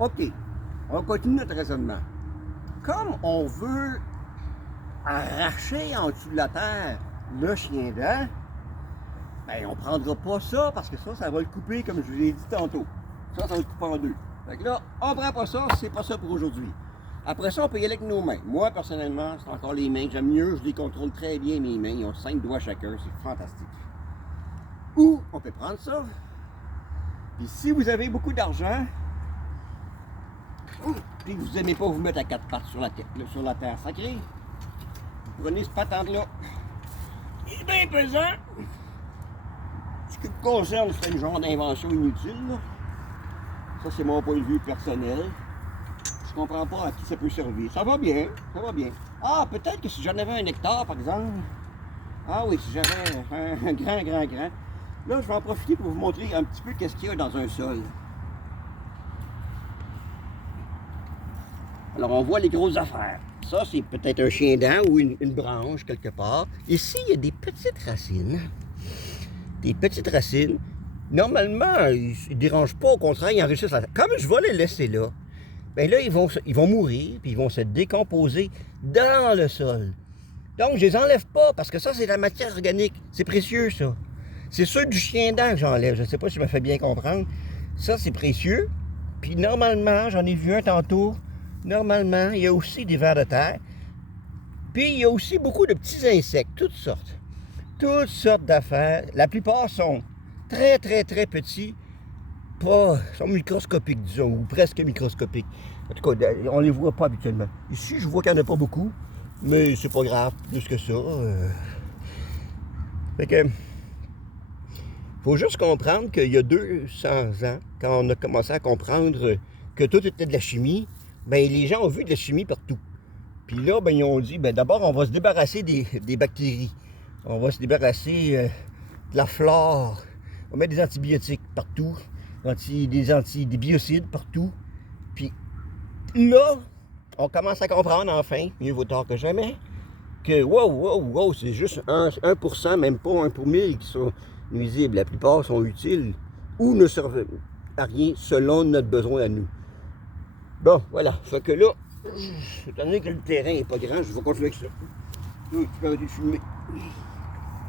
OK, on continue notre raisonnement. Comme on veut arracher en dessous de la terre le chien-dent, ben on prendra pas ça parce que ça va le couper comme je vous l'ai dit tantôt. Ça va le couper en deux. Fait que là, on prend pas ça, c'est pas ça pour aujourd'hui. Après ça, on peut y aller avec nos mains. Moi, personnellement, c'est encore les mains que j'aime mieux. Je les contrôle très bien, mes mains. Ils ont 5 doigts chacun. C'est fantastique. Ou, on peut prendre ça. Puis si vous avez beaucoup d'argent, puis vous n'aimez pas vous mettre à 4 pattes sur la terre sacrée, vous prenez ce patente-là. Il est bien pesant. Ce qui me concerne, c'est une genre d'invention inutile, là. Ça, c'est mon point de vue personnel. Je comprends pas à qui ça peut servir. Ça va bien, ça va bien. Ah, peut-être que si j'en avais 1 hectare, par exemple. Ah oui, si j'avais un grand. Là, je vais en profiter pour vous montrer un petit peu qu'est-ce qu'il y a dans un sol. Alors, on voit les grosses affaires. Ça, c'est peut-être un chien-dent ou une branche quelque part. Ici, il y a des petites racines. Des petites racines. Normalement, ils ne dérangent pas, au contraire, ils enrichissent la terre. Comme je vais les laisser là, bien là, ils vont mourir, puis ils vont se décomposer dans le sol. Donc, je les enlève pas, parce que ça, c'est de la matière organique. C'est précieux, ça. C'est ceux du chien-dent que j'enlève. Je ne sais pas si je me fais bien comprendre. Ça, c'est précieux. Puis, normalement, j'en ai vu un tantôt. Normalement, il y a aussi des vers de terre. Puis, il y a aussi beaucoup de petits insectes, toutes sortes. Toutes sortes d'affaires. La plupart sont très petits. Sont microscopiques, disons, ou presque microscopiques. En tout cas, on les voit pas habituellement. Ici, je vois qu'il n'y en a pas beaucoup, mais c'est pas grave, plus que ça. Fait que, faut juste comprendre qu'il y a 200 ans, quand on a commencé à comprendre que tout était de la chimie, ben les gens ont vu de la chimie partout. Puis là, ben ils ont dit, ben d'abord, on va se débarrasser des bactéries. On va se débarrasser de la flore. On va mettre des antibiotiques partout. Des biocides partout. Puis là, on commence à comprendre enfin, mieux vaut tard que jamais, que wow, c'est juste 1%, même pas 1 pour 1000 qui sont nuisibles. La plupart sont utiles ou ne servent à rien selon notre besoin à nous. Bon, voilà. Fait que là, étant donné que le terrain n'est pas grand, je vais continuer avec ça. Tu peux arrêter de filmer.